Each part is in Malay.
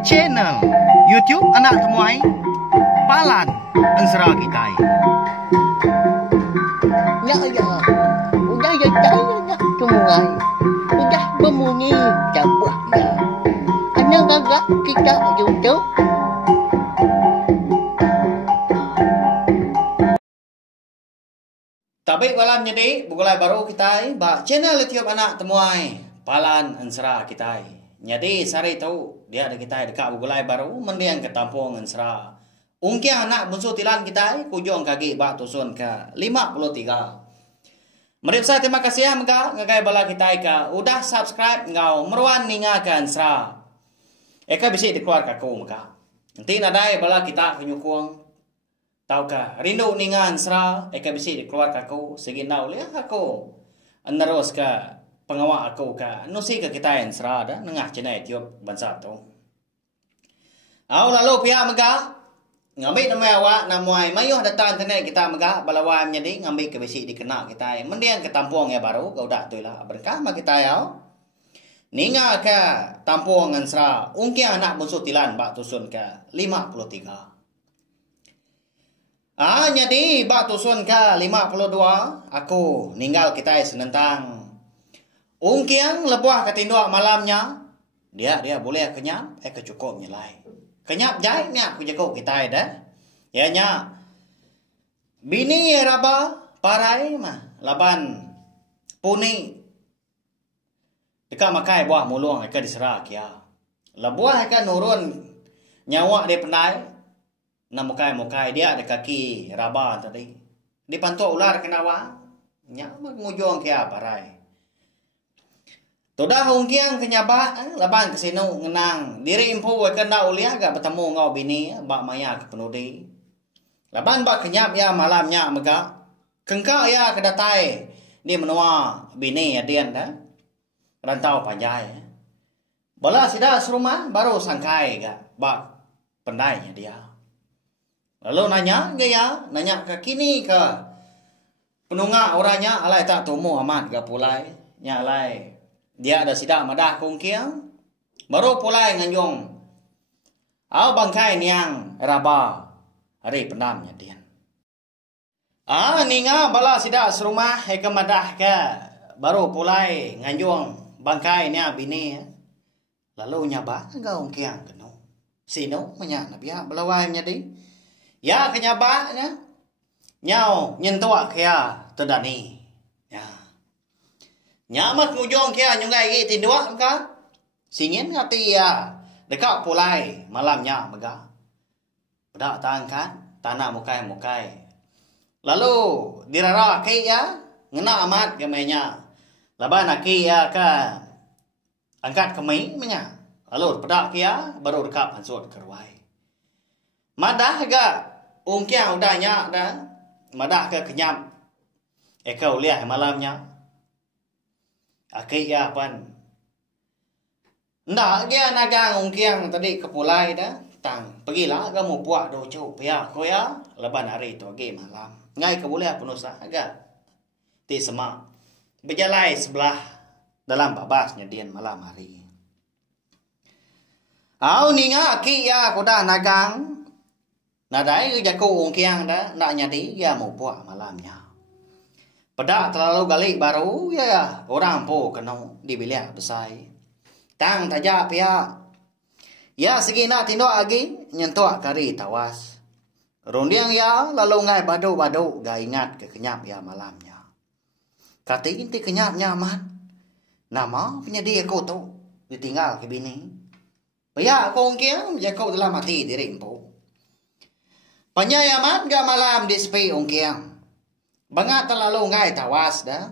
Channel YouTube anak temuai Palan Ensera Kitai. Ya ya, udah ya saya temuai, udah berbunyi cabutnya. Anak gagak kita YouTube. Tapi malam jadi bukulai baru kita ba channel YouTube anak temuai Palan Ensera Kitai. Jadi sari tahu dia ada kita dekat bukulai baru mendiang ke Tampung Ensera. Ungkiang anak bunsu tilan kita kujong kaki ba tusun ke 53. Mari saya terima kasih ya maka ngagai bala kita ka udah subscribe ngau meruan ninga ke Ensera. Eka bisa dikeluar kaku maka. Nanti nadai bala kita kenyukung. Tahu ka rindu ninga Ensera eka bisa dikeluar kaku segi nau lihat aku. Anerus ka pengawa aku ka nusi ke kita Ensera dah nengah cina Etiop bangsa tu. Au lalu pihak maka ngambil nama awak namuai mayuh datang tenek kita mega balawai menjadi ngambil ke besi dikena kita mendiang ke Tampung ya baru kau dah tu lah berkah mak kita ya ninga ke Tampung Ensera ungki anak musuh tilan bak tusun ke 53 jadi bak tusun ke 52 aku ninggal kita senentang ungkiang lebuah ketindua malamnya dia boleh kenyap kecukup nyelai kenyap jai nya aku jago kita dah. Ya nya. Bini raba parai mah laban puni. Dekat makai buah mulung eka diserak ya. Labuah eka nurun nyawa dia penai. Na mukai dia ada kaki raba tadi. Di pantua ular kenawa. Nya ngujong kia parai. Toda hongkiang kenyaba laban kesino ngenang diri impu kena ulia agak bertemu ngau bini bak maya ke penudi laban bak kenyap ya malamnya mega kengka ya kedatai dia menua bini ya dian dah rantau panjai bala sida serumah baru sangkai gak bak pendainya dia lalu nanya ke kini ke penunga orangnya alai tak tumu amat gak pulai nyalai dia ada sidak madah kongkiang baru pulai nganjong au bangkai niang raba hari penamnya dia ninga bala sidak serumah ke madah ke baru pulai nganjong bangkai nia bini lalu nyaba engkau kongkiang keno sino menya nabia belawai nyadi ya kenyaba nya nyau nyentua kia tedani nyamat ngujong kia nyungai tindua ka singin hati ya dekat pulai malamnya mega bedak tangkan tanah mukai lalu dirara ke ya ngena amat gemenya laban aki ya ka angkat kemai menya lalu bedak kia baru dekat pansut kerwai madah ga ungkia udahnya dah madah ke kenyap kau lihat malamnya ya pan. Ndak dia nagang ungkiang tadi ke pulai dah. Tang pergilah kamu buat do cuk pia ko ya leban hari tu agi malam. Ngai ke boleh penusa agak. Ti semak. Berjalai sebelah dalam babasnya dian malam hari. Au ninga aki ya ko dah nagang. Nadai jaku ungkiang dah ndak nyadi ya mau buat malamnya. Pedak terlalu galik baru ya orang po kena dibilik besai. Tang tajak pihak. Ya segi nak tindok lagi nyentuak kari tawas. Rundiang ya lalu ngai badu ga ingat ke kenyap ya malamnya. Kati inti kenyapnya aman. Nama penyedi aku tu ditinggal ke bini. Pihak aku ungkiang jaku dalam mati diri empu. Panyai amat ga malam di sepi ungkiang. Bangat terlalu ngai tawas dah.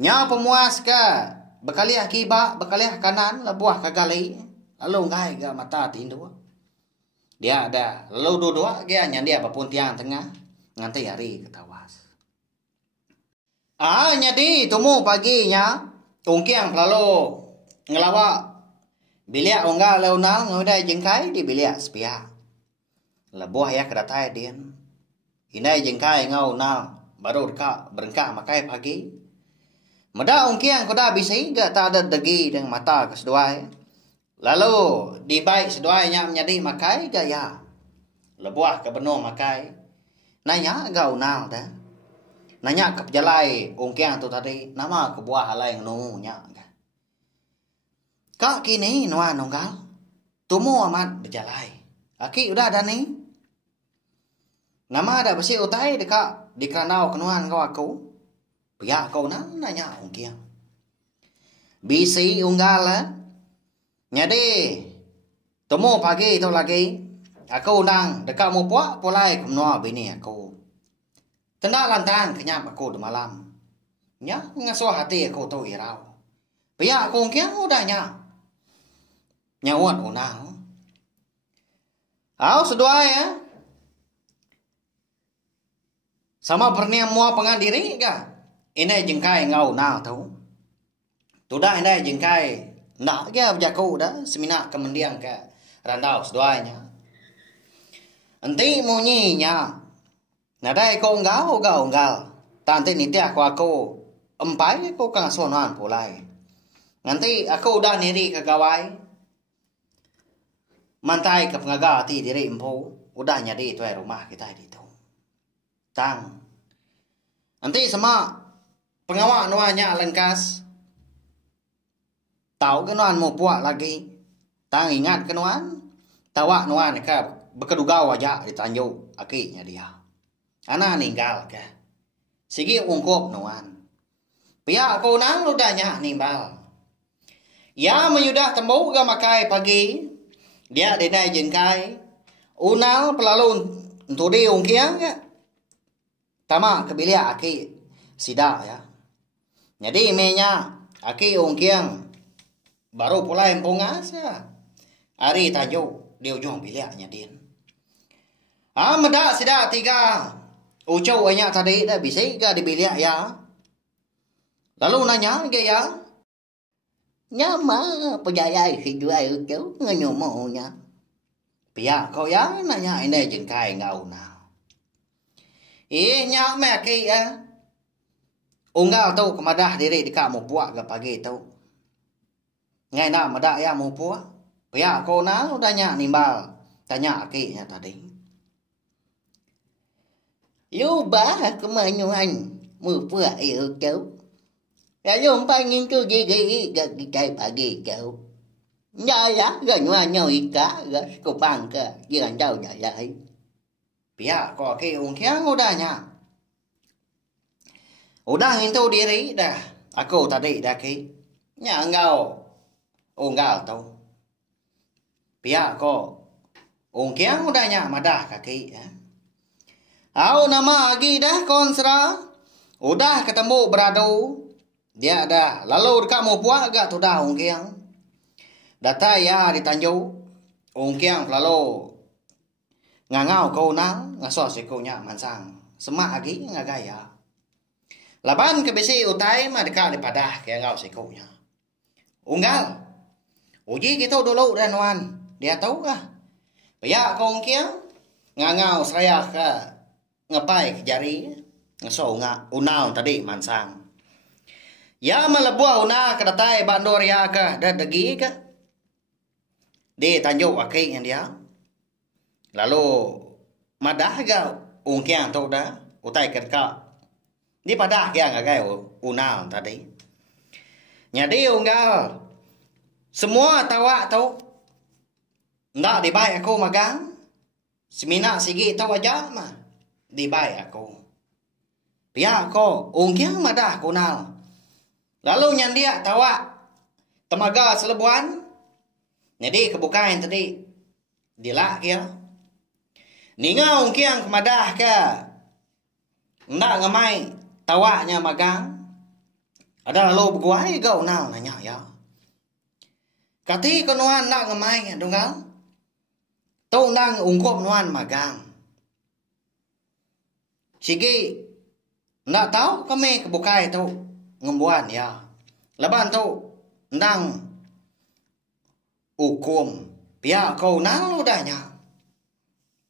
Nya pemuas ka bekaliah kiba, bekaliah kanan lebuah kagali. Lalu ngai ga mata tindu. Dia ada lalu dua dia nyandia papuntiang tengah nganti hari ketawas. Nyadi tumu paginya ungkiang lalu ngelawak bilia ongga leunal ngudai jengkai di bilia sepia. Lebuah ya kedatai dian. Inai jengkai ngau nal baru berengkak makai pagi. Mada ongkiang ko da bisay ga ta da dagi deng mata ke seduai. Lalu di baik seduai nya menjadi makai ga ya. Lebuah ke beno makai. Nanya ga unal dah. Nanya ke jalai ongkiang tu tadi nama ke buah halai ngenu nya. Kak kini nuan nonggal. Tumu amat berjalai. Aki udah ada nih. Nama ada besi utai dekat di keranau kenuan kau aku. Pia kau nanya ongkiang. Bisi unggal nyade. Tumu pagi tu lagi. Aku nang dekat mu puak pulai kumnoa bini aku. Tenda lantang kenyap aku di malam. Nya ngasuh hati aku tu irau. Pia aku ongkiang udah nya. Nyawat unang. Au seduai ya. Sama berniam mua pengadiri ka. Ini jengkai ngau nal tau. Tudah ini jengkai nak ke berjaku dah semina kemendiang ke randau seduainya. Enti munyinya. Nadai ko unggal. Tanti nitia aku empai ko kang sonan pulai. Nanti aku udah niri ke gawai. Mantai ke pengaga ti diri empu. Udah nyadi tuai rumah kita di tu. Tang. Nanti sama pengawak nuanya lengkas. Tahu ke nuan mau puak lagi. Tang ingat ke nuan. Tawak nuan ke berkedugau aja di tanjung akinya dia. Anak ninggal ke. Sigi ungkop nuan. Pihak kau nang ludahnya nimbal. Ya menyudah tembok ke makai pagi. Dia denai jengkai. Unal pelalu untuk dia ungkiang ke. Tama kebilia aki sida ya. Jadi imenya aki ungkiang baru pula empungas ya. Ari tajuk di ujung biliaknya din. Meda sida tiga. Ucau banyak tadi dah bisa ke di biliak ya. Lalu nanya ke ya. Nyama pejaya si jual ucau nganyomonya. Pihak kau ya nanya ini jengkai ngau nào. Nya me ki ya. Unggal tu kemadah diri dekat mu puak ke pagi tu. Ngai nak madak ya mu puak. Pihak kau na udah nyak nimbal. Tanya ki nya tadi. Yu bah kemanyuan mu puak ucau. Ya yung pangin tu gigi gak pagi kau. Ya ganyuan ika gak kupang ke jiran jauh jayai. Pihak kau ki ungkiang udah nyak. Udah hintu diri dah. Aku tadi dah ki. Nya engkau. Unggal tu. Pihak kau. Ungkiang udah nyak madah kaki ya. Au nama lagi dah konsra. Udah ketemu beradu. Dia dah. Lalu dekat mau puak gak tu dah ungkiang. Data ya di Tanjung. Ungkiang lalu. Ngangau kau nang. Ngaso si kau nyak mansang. Semak lagi ngagaya. Laban ke besi utai mah dekat daripada kaya ngau si kau nyak. Unggal. Uji kita dulu dan wan. Dia tahu kah? Pihak kau ungkiang. Ngangau seraya ke. Ngapai ke jari. Ngaso unau tadi mansang. Ya melebuah una ke datai bandor ya ke. Dan degi ke. Di Tanjung Wakil yang dia. Lalu. Madah ke ungkiang tu dah. Utai ke dekat. Di padah kaya ngagai unau tadi. Jadi unggal. Semua tawak tu. Ndak dibaik aku magang. Semina sigi tu aja mah. Dibaik aku. Pihak aku. Ungkiang madah kunal. Lalu nyandia tawak. Temaga selebuan. Jadi kebukain tadi. Dilak ya. Ninga ungkiang kemadah ke. Ndak ngamai. Tawaknya magang. Ada lalu berguai kau nal nanya ya. Kati kenuan nak ngamai dunggal. Tau nang ungkop nuan magang. Sige. Ndak tahu kami kebukai tu. Ngembuan ya. Laban tu. Nang. Hukum. Pihak kau nang ludahnya.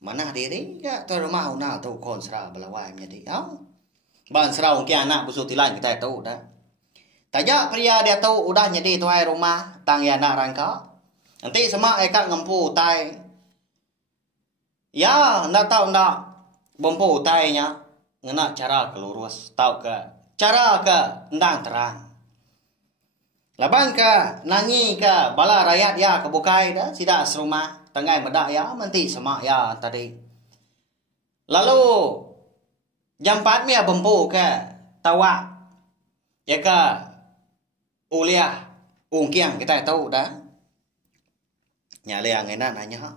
Mana diri. Ya tu rumah unal tu konsra belawai menjadi. Ban serau ke anak busuk tilan kita tahu dah. Tajak pria dia tahu udah jadi tuai rumah tang ya nak rangka. Nanti sama eka ngempu tai. Ya, ndak tahu ndak bompo tainya ngena cara kelurus tahu ke cara ke ndang terang. Laban ke nangi ke bala rakyat ya kebukai dah sida serumah tengah medak ya menti sama ya tadi. Lalu jam 4 mia bompo ke tawa ya ke uliah ungkiang kita tahu dah. Nyalea ngena nanya.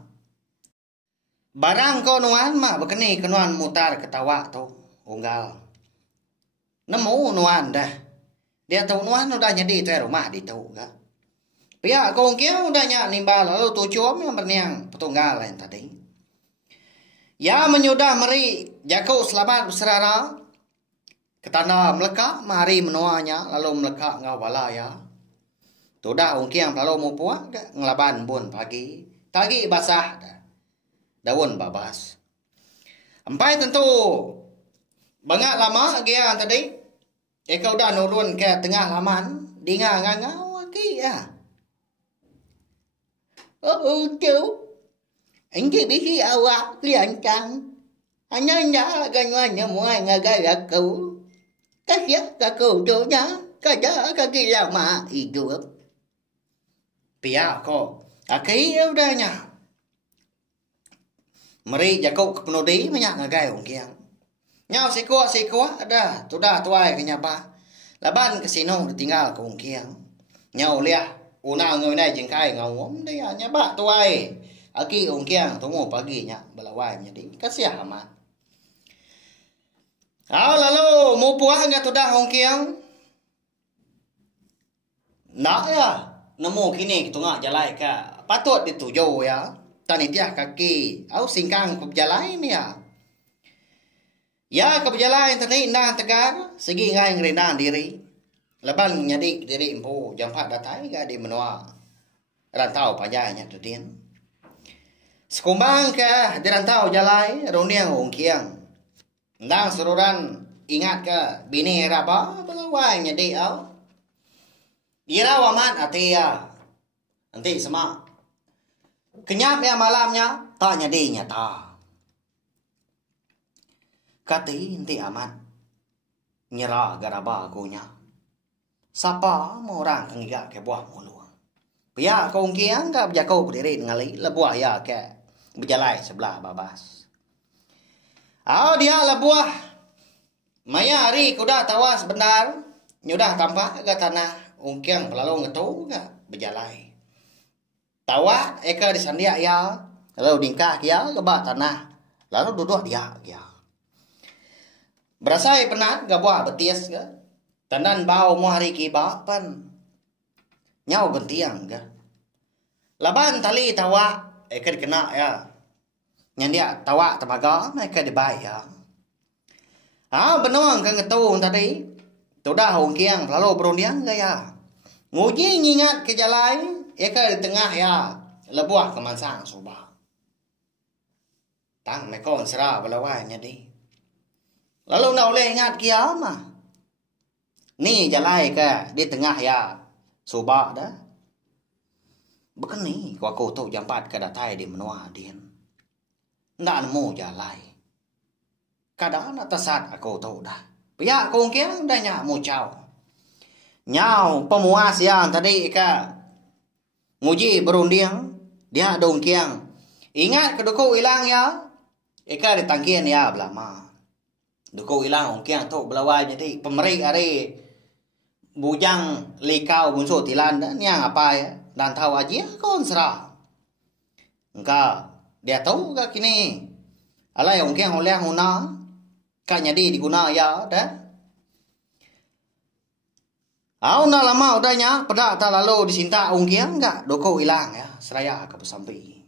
Barang kau nuan mah bekeni kenuan mutar ketawa tu unggal. Nemu nuan dah. Dia tahu nuan udah jadi tu rumah di tahu ka. Pihak kau kia udah nyak nimba lalu tu cuam yang berniang petunggal lain tadi. Ya menyudah meri jago selamat berserara. Ketanda melekak mari menuanya lalu melekak ngawala ya. Tu dah ungkiang lalu mu puak ngelaban bun pagi. Tagi basah dah. Daun babas. Ampai tentu banyak lama dia tadi. Eka udah nurun ke tengah laman. Dinga ngangau lagi ya. Oh chú, anh chỉ biết khi awak lian chăng. Anh nhớ cái ngoan mua ngay gak cứu. Cái giấc cái cứu chú nhá. Cái giấc cái kia là mà ý được. Pia ko. Aki udah nya. Mari jago kepenudi banyak ngagai ungkiang. Nyau sikuat ada tu dah tuai ke nyapa. Laban kesino tinggal ke ungkiang. Nyau liah una ngoi nai jengkai ngawom dia nyapa tuai. Aki ungkiang tunggu pagi nya belawai menjadi kasih amat. Lalu mau puah enggak tu dah ungkiang. Nak ya nemu kini tengah jalai ka patut dituju ya. Tani tiah kaki au singkang kebejalai ni ya. Ya kebejalai tani nang tegar segi ngai ngerendah diri. Leban nyadi diri empu jam 4 datai ga di menua. Rantau pajanya tu din. Sekumbang ke di rantau jalai roniang ungkiang. Nang seruran ingat ke bini raba belawai nyadi au. Ira wamat atia. Nanti semak kenyap ya malamnya tanya dia nyata. Kati nanti amat nyerah garaba akunya. Sapa mau orang kengiga ke buah mulu. Pia kau kiang gak berjakau berdiri ngali lebuah ya ke berjalai sebelah babas. Dia lebuah. Maya hari kuda tawas benar. Nyudah tampak ke tanah ungkiang pelalu ngetu gak berjalai. Tawa eka disandia ya, lalu dingkah ya lebah tanah, lalu duduk dia ya. Berasai penat gabuah betis ke, tanan bau mu hari kiba pan, nyau gentiang ke. Laban tali tawa eka dikena ya, nyandia tawa temaga eka dibayar. Benuang ke ngetung tadi, tudah ungkiang lalu berundiang gaya. Nguji ngingat ke jalai. Eka di tengah ya lebuah kemansang soba. Tang mekon serah belawai nyadi. Lalu nak oleh ingat kiamah. Ni jalai ke di tengah ya soba dah. Bekeni ku aku tu jam 4 ke datai di menua din. Ndak nemu jalai. Kadang nak tesat aku tu dah. Pihak kong kiang dah nyak mucau. Nyau pemuas yang tadi ke nguji berundiang dia dong kiang. Ingat ke duku hilang ya. Eka ditangkian ya belama. Duku hilang kiang tu belawai jadi pemerik hari bujang likau bunso tilan dan yang apa ya. Dan tahu aja kon serah. Engkau dia tahu ke kini. Alai kiang oleh huna. Kak nyadi diguna ya dah. Nak lama udahnya pedak tak lalu disinta ungkiang enggak doko hilang ya seraya ke pesampi.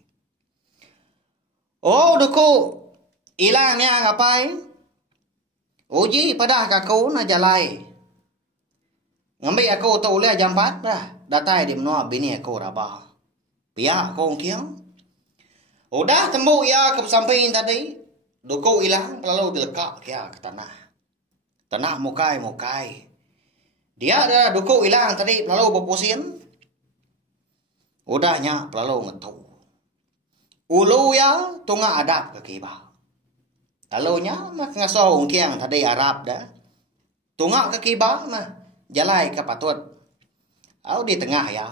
Doko hilangnya ngapain? Uji pada aku na jalai. Ngambil aku tu oleh jam 4 dah datai di menua bini aku rabah. Pihak aku ungkiang. Udah tembuk ya ke pesampi tadi. Doko hilang lalu dilekak ya ke tanah. Tanah mukai. Dia ada duku hilang tadi lalu berpusin. Udahnya lalu ngetu. Ulu ya tunga adap ke kiba. Lalu nya mah ngaso ungkiang tadi Arab dah. Tunga ke kiba mah jalai ke patut. Au di tengah ya.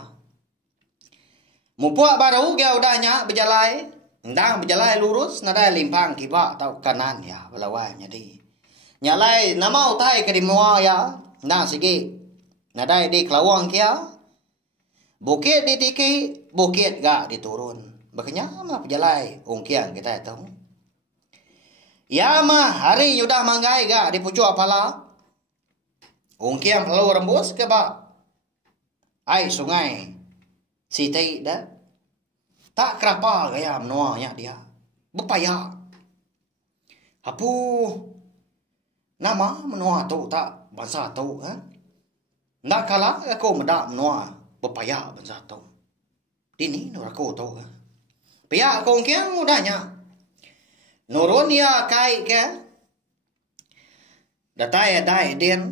Mupuak baru dia udahnya berjalai. Ndang berjalai lurus nada limpang kiba atau kanan ya belawanya di. Nyalai nama utai ke di mua ya. Nah sige. Nada di kelawang kia. Bukit ditiki, bukit gak diturun. Makanya mah pejalai ungkiang kita tahu. Ya mah hari yudah manggai gak di pucuk apala. Ungkiang perlu rembus ke ba. Ai sungai. Siti dah. Tak kerapa gaya menuanya dia. Bepaya. Hapu. Nama menua tu tak bangsa tu ha. Nak kalah aku medak menua. Bepaya bangsa tu. Dini nur aku tu ha. Pihak kongkiang udahnya. Nurun ya kai ke. Datai dai din.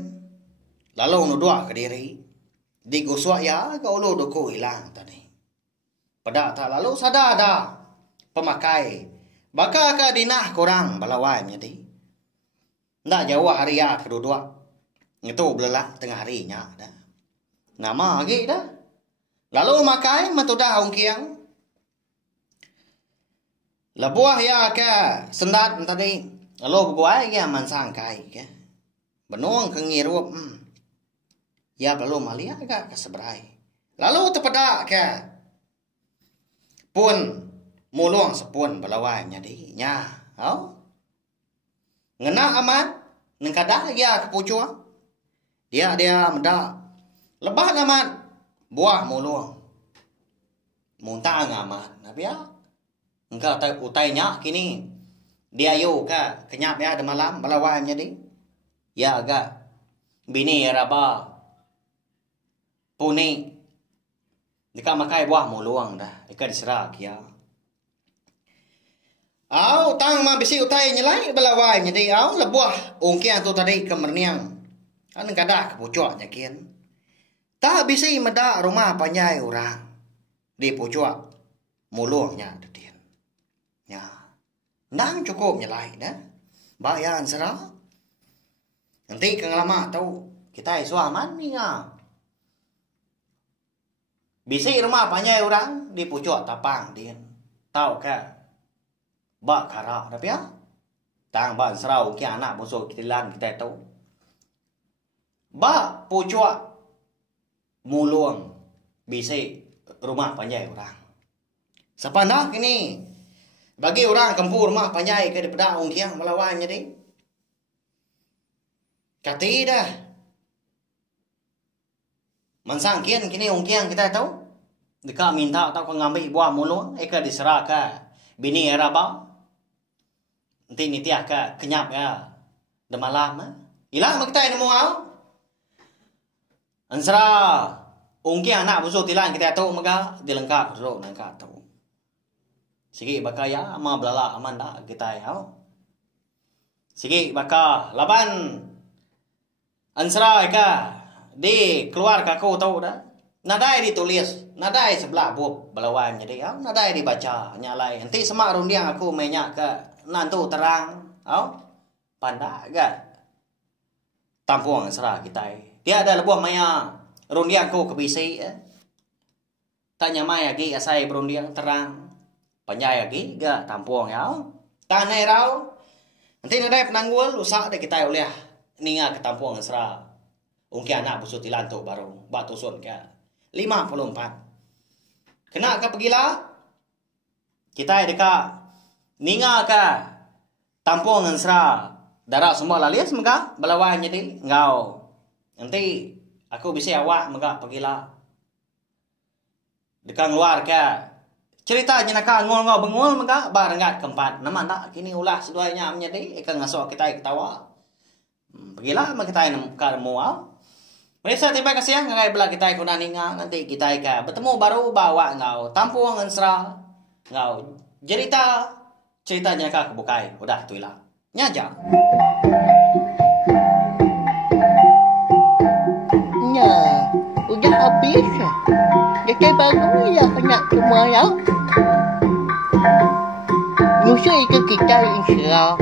Lalu nudua ke diri. Diguswa ya ke ulu duku hilang tadi. Pada tak lalu sadar dah. Pemakai. Baka ke dinah kurang balawai menjadi. Ndak jauh hari ya kedua-dua. Itu belelak tengah harinya dah. Nama lagi dah. Lalu makai matudah ungkiang. Lebuah ya ke sendat tadi. Lalu berguai ya mansang kai ke. Benuang ke ngirup. Ya belum malia ke seberai. Lalu terpedak ke. Pun muluang sepun belawai jadi. Nya. Oh. Ngena amat. Nengkadah ya kepucua. Dia mendak. Lebah amat. Buah muluang. Muntang amat. Nabi ya. Engkau utainya kini. Dia yu ka. Kenyap ya ada malam. Belawai jadi. Ya agak. Bini raba. Puni. Dika makai buah muluang dah. Ika diserak ya. Au tang ma bisi utai nyelai belawai jadi au lebuah ungkian tu tadi kemerniang. An kadah kepucuk nyakin. Tak bisi medak rumah panjai orang di pucuk muluangnya dedin. Ya. Nang cukup nyelai dah. Bayan serah. Nanti kang lama tahu kita suaman ni ngah. Bisi rumah panjai orang di pucuk tapang din. Tahu ke? Bak kara tapi ya. Tang ban serau ki anak bosok kitilan kita tahu. Bak pucuk muluang bisi rumah panjai orang. Sepandak ini bagi orang kampung rumah panjai ke daripada ungkiang melawan jadi. Kati dah. Mansang kian kini ungkiang kita tahu. Deka minta tahu kau ngambil buah muluang eka diserah ke bini era bang. Nanti ni tiak ke kenyap ya. Demalam ha. Hilang kita nemu au. Ansra ungki anak busuk tilan kita tahu maka dilengkap ro nangka tahu. Sigi bakaya ama belala aman dah kita ya. Sigi baka laban ansra ka di keluar kaku tahu dah. Nadai ditulis, nadai sebelah bup belawan jadi au nadai dibaca nyalai. Nanti semak rundiang aku menyak ke nantu terang au panda ga tampuang ansra kita. Dia ada lebuah maya rundiang ko kebisi tanya maya gi asai berundiang terang panjai lagi ga tampuang ya tanai rau nanti nadai penanggul usak de kita oleh ninga ke tampuang asra ungki anak busut tilanto baru batu sun ke 54 kena ke pergilah kita deka ninga ke tampuang asra darah semua lalias maka belawan jadi ngau nanti aku bisa awak megak pergilah. Dekat luar ke. Cerita jenaka ngol-ngol bengol megak barengat keempat. Nama tak kini ulah seduanya menjadi ikan ngasok kita ketawa. Pergilah mak kita ke mual. Mereka tiba kasih ngai belah kita kuna ninga nanti kita ke bertemu baru bawa ngau tampuang ansra ngau cerita jenaka kebukai udah tuilah. Nyaja. Indonesia. Jadi baru ya nak semua ya. Musuh itu kita insya